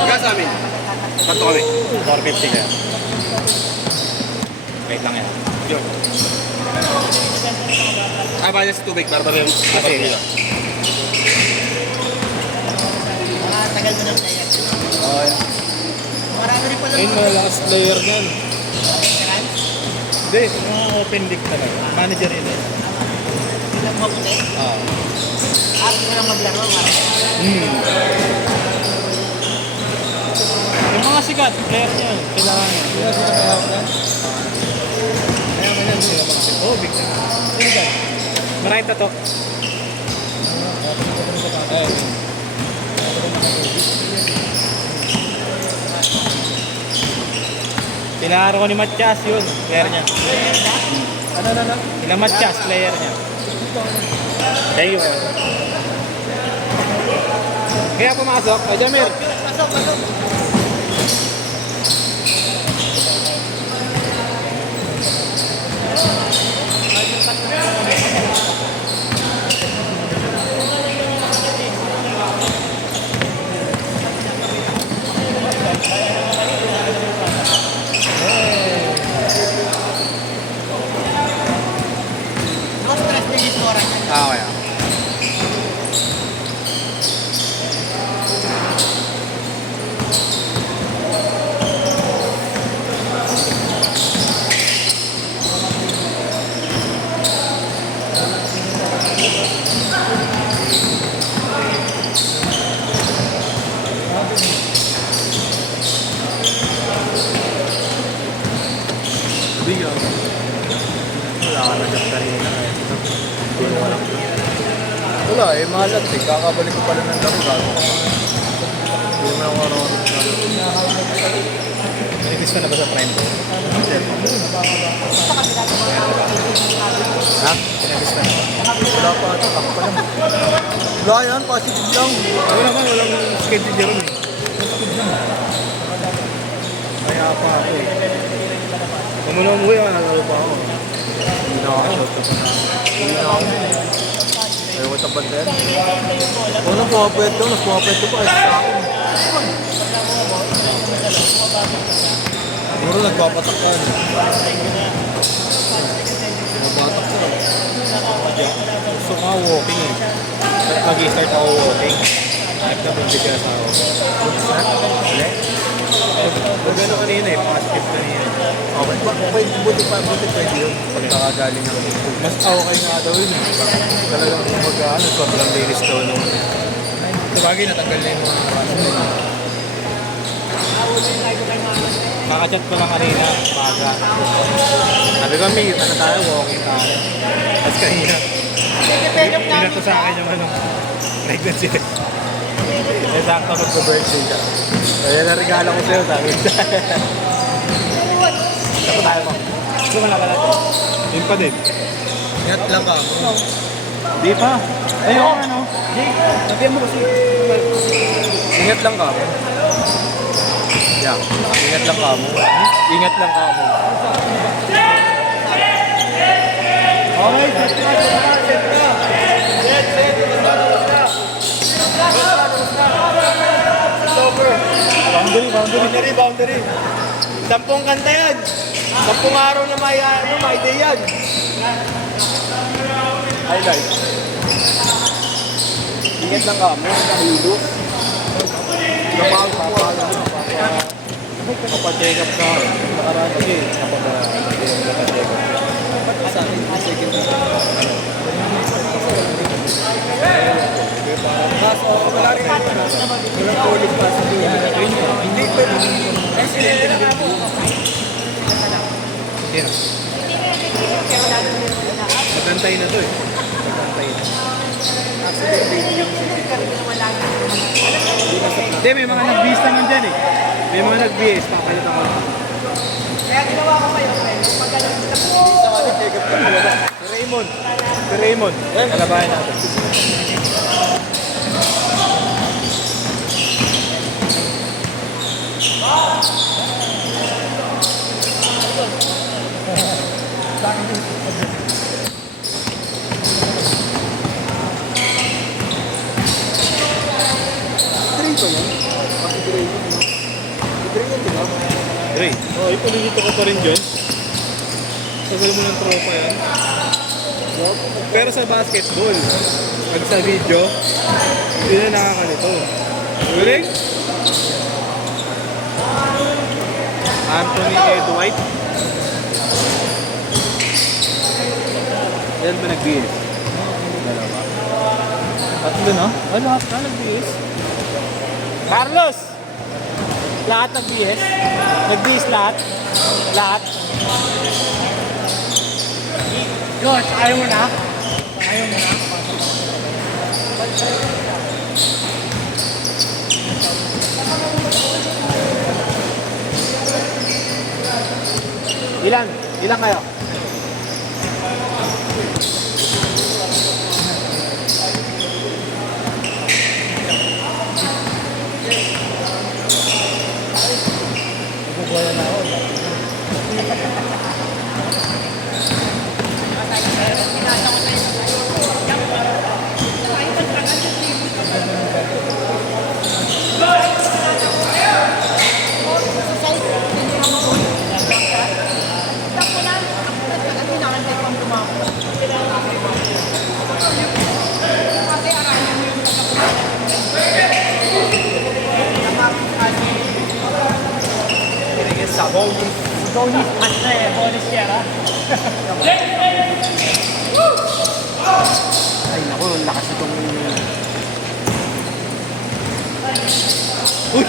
Kaya sa amin. Sakto kami. 450 kaya. Wait lang yan. Yun. Ay, bayan sa tubig. Para rin. Kasi, Tagal mo ng player. oh, Marami rin pala ayun, malakas player yan. veterans. Hindi, mga open league talaga. Manager yun eh. Ilang mabuti. Ah. At mo lang maglaro. Yung mga sikat, player niya, kailangan niya. Kaya sikat na hawak yan. Kaya mo yan, sila mag-sit. Oh, big time. Sino ka? Maraming tato. Ayun. Pinaro ko ni Matias yun, player niya. Ano? Ilang Matias, player niya. Thank you. Kaya pumasok, Jamir. Pasok. No stress din yung oras. Ah, kaya. Bigyan. Wala ka na dyan kanina. Wala eh, malat eh. Kakabalik ko pala ng laro bago. Hindi naman ako araw-araw. Nag-miss ka na ba sa prime ko? Ha? Nag-miss ka na ba? Wala pa ata. Ako pa lang. Wala yan, positive lang. Ako naman, walang schedule dyan eh. Kaya pa ako eh. Kung muna umuwi, nalaro pa ako. Hindi na ako. Hindi na ako. Ayaw ko sa bandan. Kung nagpapapwet ko, pa kasi sa akin. Siguro nagpapatak ka. Nagpapatak ka. Gusto ka walking eh. Nag-start ako walking. Nagpapabig ka sa ako. Hindi? Huwag ano kanina eh, positive kanina. Okay, buti pwede yun. Pagkakagaling ng ito. Mas okay nga daw yun. Talagang mag-ano, sobrang linis daw nung. Sabagay, natanggal na yung mga Kakachat ko lang kanina, maga. Sabi ko, may kita na tayo, walking tayo. Tapos kanina, pinato sa akin yung pregnancy test. Eh, sakto magka-birthday ka. Kaya na-regalo ko sa'yo, sabi ko. Saan tayo mo? Gusto mo na ba natin? Yun pa din. Ingat lang ka. Di pa. Ayun, ano? Sabihan mo kasi. Ingat lang ka mo. Yeah. Ingat lang ka mo. Ingat lang ka mo. Okay, set ka. Set ka. Set. Over. Boundary. 10 kanta yan. 10 araw na may day yan. Highlight. Ingat lang ka mo, nahilo. Papacheck up ka. Nakaraan kasi, napapacheck up. Sa akin, second. Wala rin naman. Walang ulit pa sa dulo. Hindi pwede. Magantay na to eh. Magantay na. Hindi, may mga nag-base naman dyan eh. May mga nag-base. Papalit ako. Kaya ginawa ko kayo. Raymond. Kalabayan natin. Gray ba yan? Kasi gray yun, no? Gray yan, di ba? Gray. Oh, ipulilito ko pa rin dyan. Tagal mo ng tropa yan. Pero sa basketball, pag sa video, hindi na nakakalito. Galing? Anthony Ed White. Yan ba nag-BS? Dalawa. Tatlo na? Oh, lahat na nag-BS. Carlos! Lahat nag-BS? Nag-BS lahat? Lahat? Josh, ayaw mo na? Ayaw mo na? Ilan? Ilan kayo? Bubuhay na ako. Bonus match na eh. Bonus siya, ha? Ay, naku, ang lakas itong... Uy!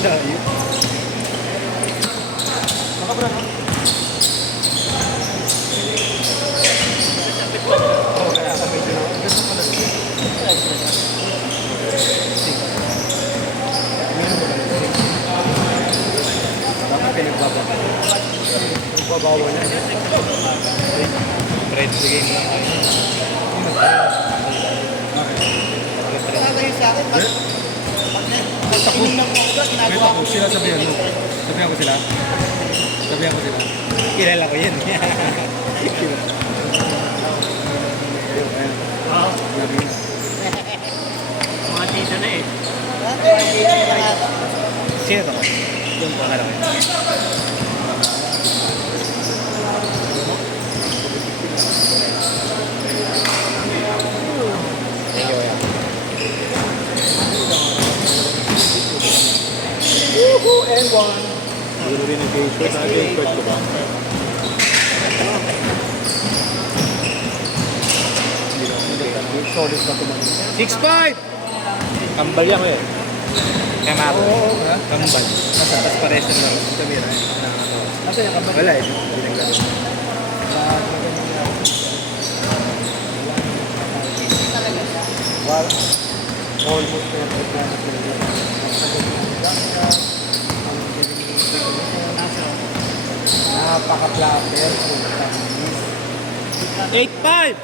Dahil. Makabra na. Oo, kaya sa medyo na. Gusto ko lang. Bakit pinagbabawa? Pinagbabawa na. Fred, sige mo lang kayo. Sasabihin sa akin, pag ininom mo ko, ginagawa ko. Sila sabihan mo. Sabihan ko sila. Sabihan ko sila. Kilala ko yan. Sabi na. Mga tito na eh. Sino to? Doon po ka lang. Thank you, yeah. Woohoo! And one! Ano rin ang game shot? Ano game shot ko ba? Solid na tumanin. 6'5". Kambal yan ko eh. Kamaro. Oo. Kambal. Tapos pares na lang. Kamira. Asa yung kapatid? Wala eh. Hindi naglaro. Well, almost na yung plan na sila. Napaka-flapper. 8'5".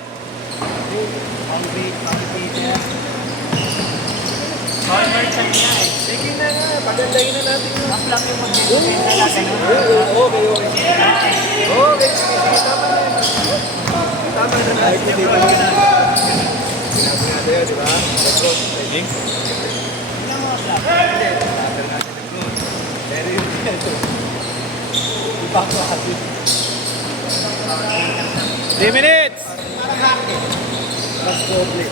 Sige na nga, pagandahin na natin yun. Up lang yung magbibigay talaga. Okay, okay. Okay, sige, tama na yun. Tama na natin. Sinabi natin yun, di ba? Let's go. Ready? Pero yun ito. Iba ko happy. 3 minutes! Mas doble.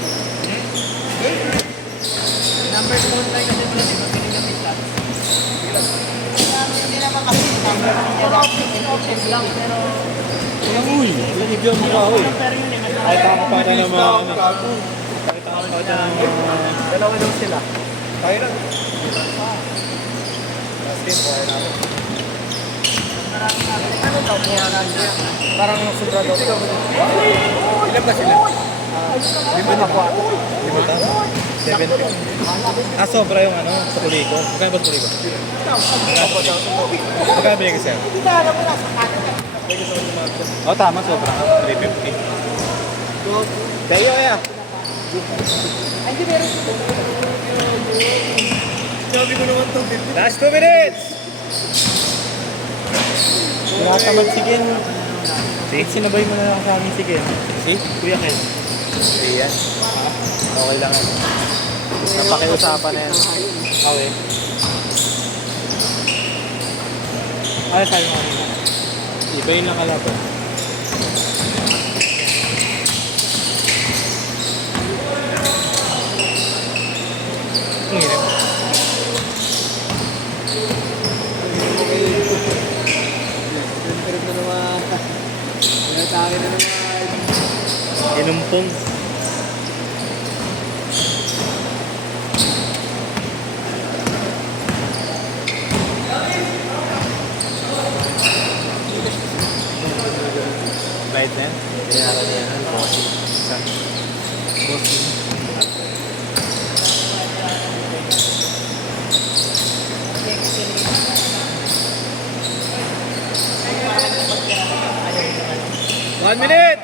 Number 4 tayo kasi pala di ba pinagamit lang? Hindi naman kasi number niya lang pero Uy! Lanigyan mo ka ako eh. pero yun eh Kahit ako pa na naman. Kahit ako pa na naman. Dalawa daw sila. Tayo na. Basket, wire natin. ano daw kaya Parang sobra daw. Ilan ba sila? 5 na po. 5 ta? 70. Sobra yung ano, sa Pulico. Magkano ba sa Pulico? Magkano binigay sa'yo? hindi na alam mo na sa kanila. Oo, tama, sobra. 350. Tayo kaya. Ay hindi meron siya. Sabi ko naman to. Last 2 minutes! Tinatamad si Ken. Sinabay mo na lang sa amin si Ken. Si? Kuya Ken. Ayan. Okay lang yan. Napakiusapan na yan. Okay. Ano sabi mo kanina? Iba yung nakalaban. Ang hirap. Siyempre na naman. Pinatake na naman. Inumpong. Light na yan. Kailangan niya yan. Bossing. One minute!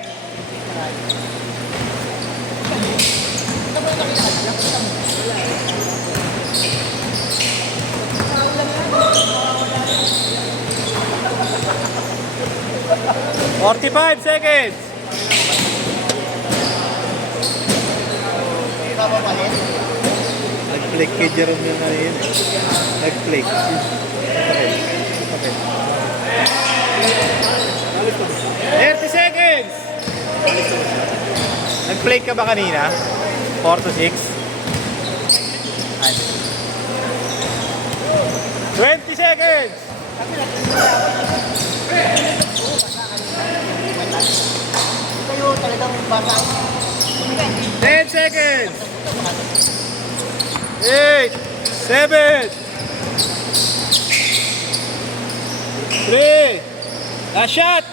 "45 seconds." Nag-flick kay Jerome yung ano yun. Nag-flick. Okay. 30 seconds! Nag-play ka ba kanina? 4 to 6? 20 seconds! Kayo talagang basa. 10 seconds! 8, 7, 3, last shot!